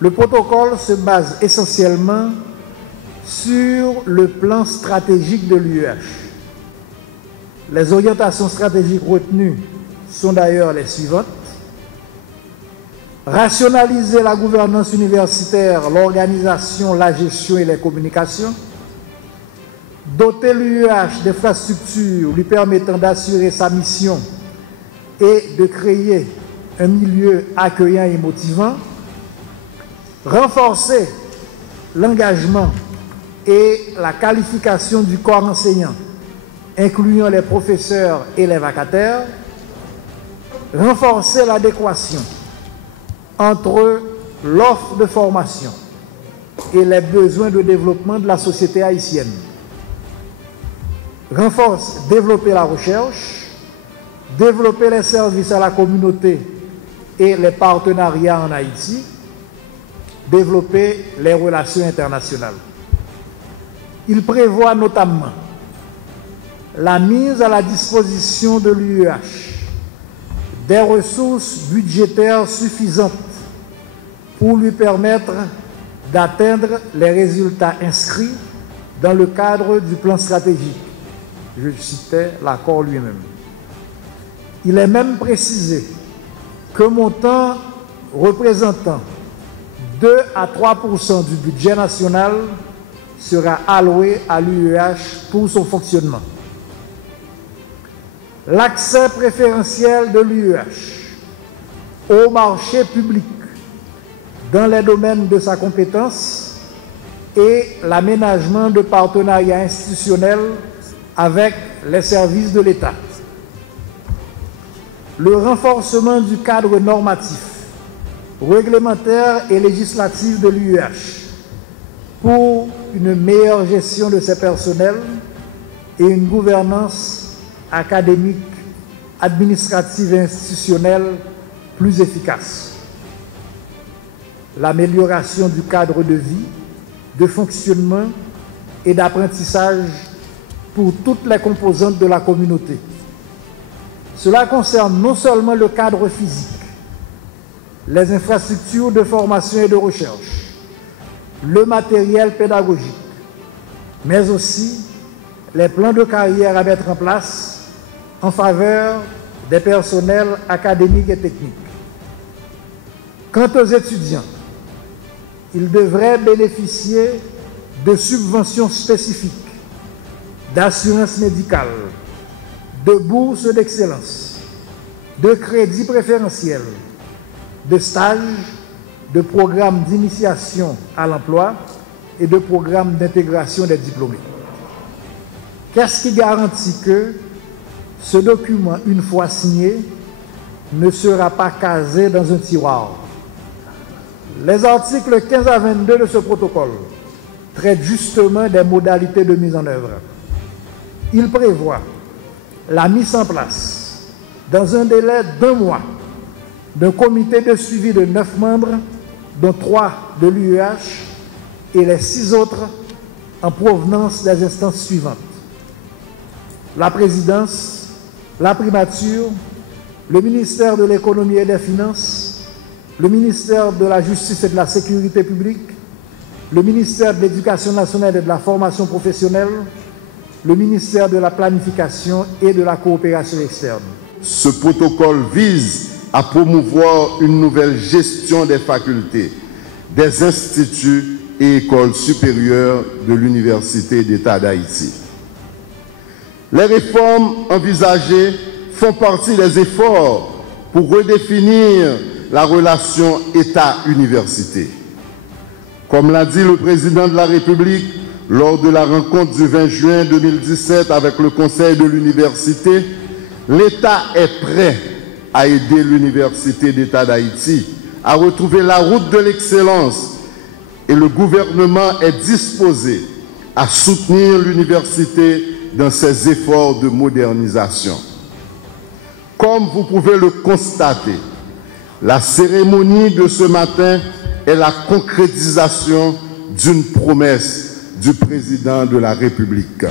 Le protocole se base essentiellement sur le plan stratégique de l'UEH. Les orientations stratégiques retenues sont d'ailleurs les suivantes. Rationaliser la gouvernance universitaire, l'organisation, la gestion et les communications. Doter l'UEH d'infrastructures lui permettant d'assurer sa mission et de créer un milieu accueillant et motivant. Renforcer l'engagement et la qualification du corps enseignant, incluant les professeurs et les vacataires. Renforcer l'adéquation entre l'offre de formation et les besoins de développement de la société haïtienne. Développer la recherche, développer les services à la communauté et les partenariats en Haïti, développer les relations internationales. Il prévoit notamment la mise à la disposition de l'UEH des ressources budgétaires suffisantes pour lui permettre d'atteindre les résultats inscrits dans le cadre du plan stratégique. Je citais l'accord lui-même. Il est même précisé que montant représentant 2 à 3% du budget national sera alloué à l'UEH pour son fonctionnement. L'accès préférentiel de l'UEH au marché public dans les domaines de sa compétence et l'aménagement de partenariats institutionnels avec les services de l'État. Le renforcement du cadre normatif, réglementaire et législatif de l'UEH pour une meilleure gestion de ses personnels et une gouvernance académique, administrative et institutionnelle plus efficace. L'amélioration du cadre de vie, de fonctionnement et d'apprentissage pour toutes les composantes de la communauté. Cela concerne non seulement le cadre physique, les infrastructures de formation et de recherche, le matériel pédagogique, mais aussi les plans de carrière à mettre en place en faveur des personnels académiques et techniques. Quant aux étudiants, ils devraient bénéficier de subventions spécifiques, d'assurance médicale, de bourses d'excellence, de crédits préférentiels, de stages, de programmes d'initiation à l'emploi et de programmes d'intégration des diplômés. Qu'est-ce qui garantit que ce document, une fois signé, ne sera pas casé dans un tiroir? Les articles 15 à 22 de ce protocole traitent justement des modalités de mise en œuvre. Il prévoit la mise en place, dans un délai d'1 mois, d'un comité de suivi de 9 membres, dont 3 de l'UEH et les 6 autres en provenance des instances suivantes: la présidence, la primature, le ministère de l'économie et des finances, le ministère de la justice et de la sécurité publique, le ministère de l'éducation nationale et de la formation professionnelle, le ministère de la planification et de la coopération externe. Ce protocole vise à promouvoir une nouvelle gestion des facultés, des instituts et écoles supérieures de l'Université d'État d'Haïti. Les réformes envisagées font partie des efforts pour redéfinir la relation État-université. Comme l'a dit le président de la République lors de la rencontre du 20 juin 2017 avec le Conseil de l'Université, l'État est prêt à aider l'Université d'État d'Haïti à retrouver la route de l'excellence et le gouvernement est disposé à soutenir l'université dans ses efforts de modernisation. Comme vous pouvez le constater, la cérémonie de ce matin est la concrétisation d'une promesse du président de la République.